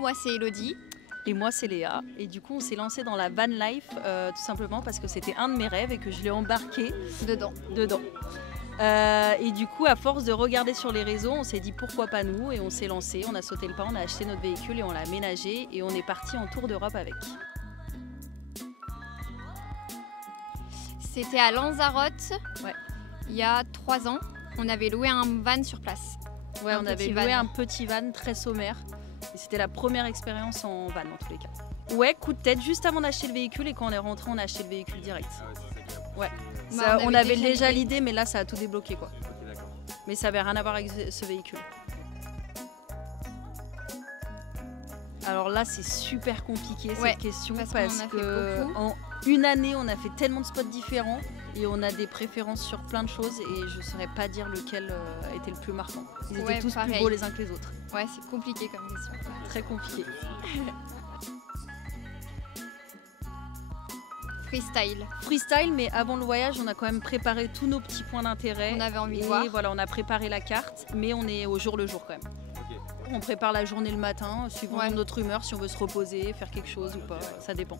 moi c'est Elodie. Et moi c'est Léa. Et du coup on s'est lancé dans la van life tout simplement parce que c'était un de mes rêves et que je l'ai embarqué Dedans. Et du coup à force de regarder sur les réseaux, on s'est dit pourquoi pas nous, et on s'est lancé, on a sauté le pas, on a acheté notre véhicule et on l'a aménagé et on est parti en tour d'Europe avec. C'était à Lanzarote, Ouais. il y a 3 ans. On avait loué un van sur place. Ouais, Un on avait petit loué van. un petit van très sommaire. Et c'était la première expérience en van en tous les cas. Ouais, coup de tête juste avant d'acheter le véhicule, et quand on est rentré, on a acheté le véhicule direct. Ouais. Bah, On avait déjà l'idée. l'idée, mais là ça a tout débloqué quoi. Mais ça avait rien à voir avec ce véhicule. Alors là c'est super compliqué Ouais, cette question parce parce qu'on a fait que beaucoup. en une année on a fait tellement de spots différents et on a des préférences sur plein de choses, et je saurais pas dire lequel a été le plus marquant. Ils étaient Ouais, tous pareil. plus beaux les uns que les autres. Ouais, c'est compliqué comme question. Très compliqué. Freestyle. Freestyle, mais avant le voyage, on a quand même préparé tous nos petits points d'intérêt. On avait envie de Et voir. voilà, on a préparé la carte, mais on est au jour le jour quand même. On prépare la journée le matin, suivant Ouais. notre humeur, si on veut se reposer, faire quelque chose ou pas, ça dépend.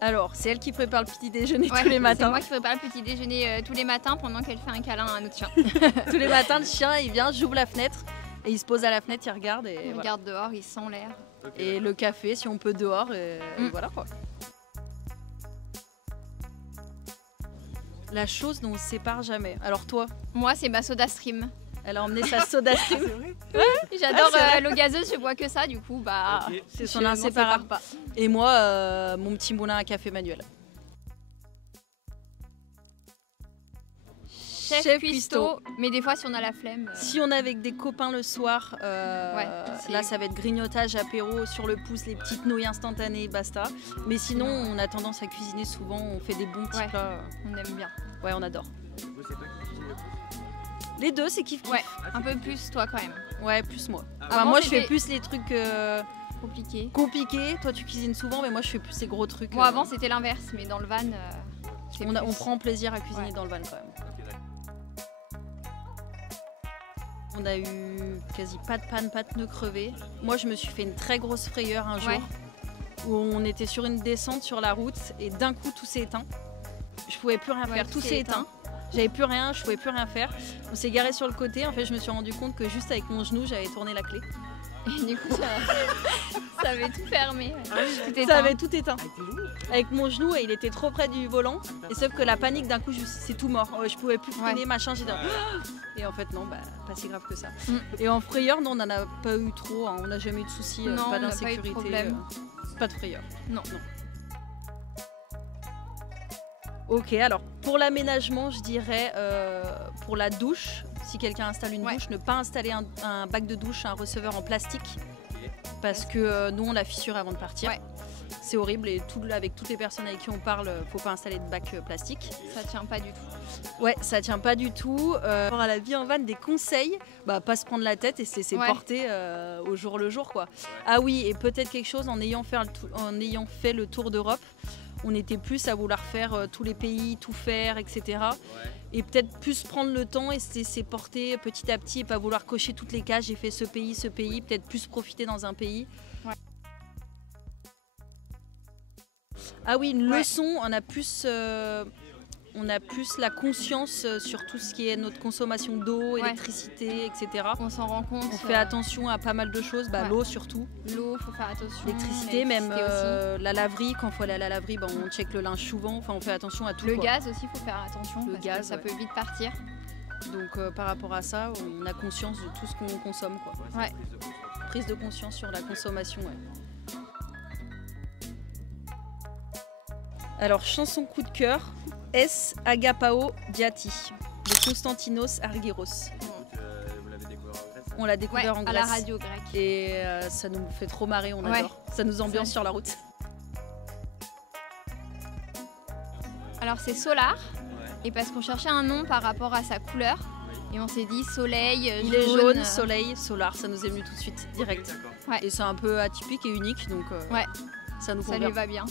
Alors, c'est elle qui prépare le petit déjeuner Ouais, tous les C'est matins. moi qui prépare le petit déjeuner tous les matins pendant qu'elle fait un câlin à un autre chien. Tous les matins, le chien, il vient, j'ouvre la fenêtre, et il se pose à la fenêtre, il regarde, et Il voilà. regarde dehors, il sent l'air. Et le café, si on peut dehors, et voilà quoi. La chose dont on se sépare jamais. Alors toi, Moi, c'est ma soda stream. elle a emmené sa soda stream. J'adore c'est vrai. l'eau gazeuse, je bois que ça, du coup, bah. C'est je son m'en inséparable. sépare pas. Et moi, mon petit moulin à café manuel. Chef cuistot, mais des fois, si on a la flemme. Si on est avec des copains le soir, c'est- là ça va être grignotage, apéro, sur le pouce, les petites nouilles instantanées, basta. Mais sinon, on a tendance à cuisiner souvent, on fait des bons petits Ouais. plats. On aime bien. Ouais, on adore. Les deux, c'est kiff-kiff. Ouais, un peu plus toi quand même. Ouais, plus moi. Enfin, Avant, moi, je fais c'était plus les trucs compliqué. compliqués. Toi, tu cuisines souvent, mais moi, je fais plus ces gros trucs. Moi, avant, c'était l'inverse, mais dans le van, c'est on plus. prend plaisir à cuisiner Ouais. dans le van quand même. On a eu quasi pas de panne, pas de pneus crevés. Moi, je me suis fait une très grosse frayeur un jour Ouais. où on était sur une descente sur la route et d'un coup, tout s'est éteint. Je pouvais plus rien Ouais, faire, tout s'est éteint. J'avais plus rien, je pouvais plus rien faire. On s'est garé sur le côté. En fait, je me suis rendu compte que juste avec mon genou, j'avais tourné la clé. Et du coup, ça avait tout fermé. Tout Ça éteint. avait tout éteint. Avec mon genou, il était trop près du volant. Et sauf que la panique, d'un coup, c'est tout mort. Je pouvais plus freiner, Ouais. machin. J'étais et en fait, non, bah, pas si grave que ça. Mm. Et en frayeur, non, on n'en a pas eu trop. Hein. On n'a jamais eu de soucis, Non, pas on n'a pas eu de d'insécurité. problème. Pas de frayeur. Non. Ok, alors pour l'aménagement, je dirais pour la douche, si quelqu'un installe une Ouais. douche, ne pas installer un bac de douche, un receveur en plastique, parce que nous on la fissure avant de partir. Ouais. C'est horrible, et avec toutes les personnes avec qui on parle, faut pas installer de bac plastique. Ça tient pas du tout. Ouais, ça tient pas du tout. Pour la vie en van, des conseils, pas se prendre la tête et se laisser Ouais. porter au jour le jour quoi. Ah oui, et peut-être quelque chose en ayant fait le tour d'Europe. On était plus à vouloir faire tous les pays, tout faire, etc. Et peut-être plus prendre le temps et se laisser porter petit à petit et pas vouloir cocher toutes les cases. J'ai fait ce pays, peut-être plus profiter dans un pays. Ouais. Ah oui, une Ouais. leçon, on a plus la conscience sur tout ce qui est notre consommation d'eau, Ouais. électricité, etc. On s'en rend compte. On fait attention à pas mal de choses, Ouais. l'eau surtout. L'eau, faut faire attention. L'électricité, même aussi. la laverie, quand il faut aller à la laverie, on check le linge souvent, enfin on fait attention à tout. Le quoi. gaz aussi, faut faire attention. Le parce gaz, que ça ouais. peut vite partir. Donc par rapport à ça, on a conscience de tout ce qu'on consomme. Quoi. Ouais. Prise de conscience sur la consommation. Ouais. Alors, chanson coup de cœur, S. Agapao Diati, de Konstantinos Argyros. Vous l'avez découvert en Grèce? On l'a découvert en à Grèce. la radio grecque. Et ça nous fait trop marrer, on Ouais. adore. Ça nous ambiance Ça- sur la route. Alors c'est Solar, et parce qu'on cherchait un nom par rapport à sa couleur, et on s'est dit soleil, Il est jaune, soleil, solar, ça nous est venu tout de suite, direct. D'accord. Ouais. Et c'est un peu atypique et unique, donc Ouais. ça nous Ça convient. lui va bien.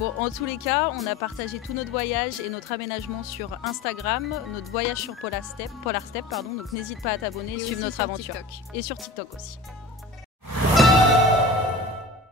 Bon, en tous les cas, on a partagé tout notre voyage et notre aménagement sur Instagram, notre voyage sur Polar Step, donc n'hésite pas à t'abonner et suivre notre aventure. TikTok. Et sur TikTok aussi.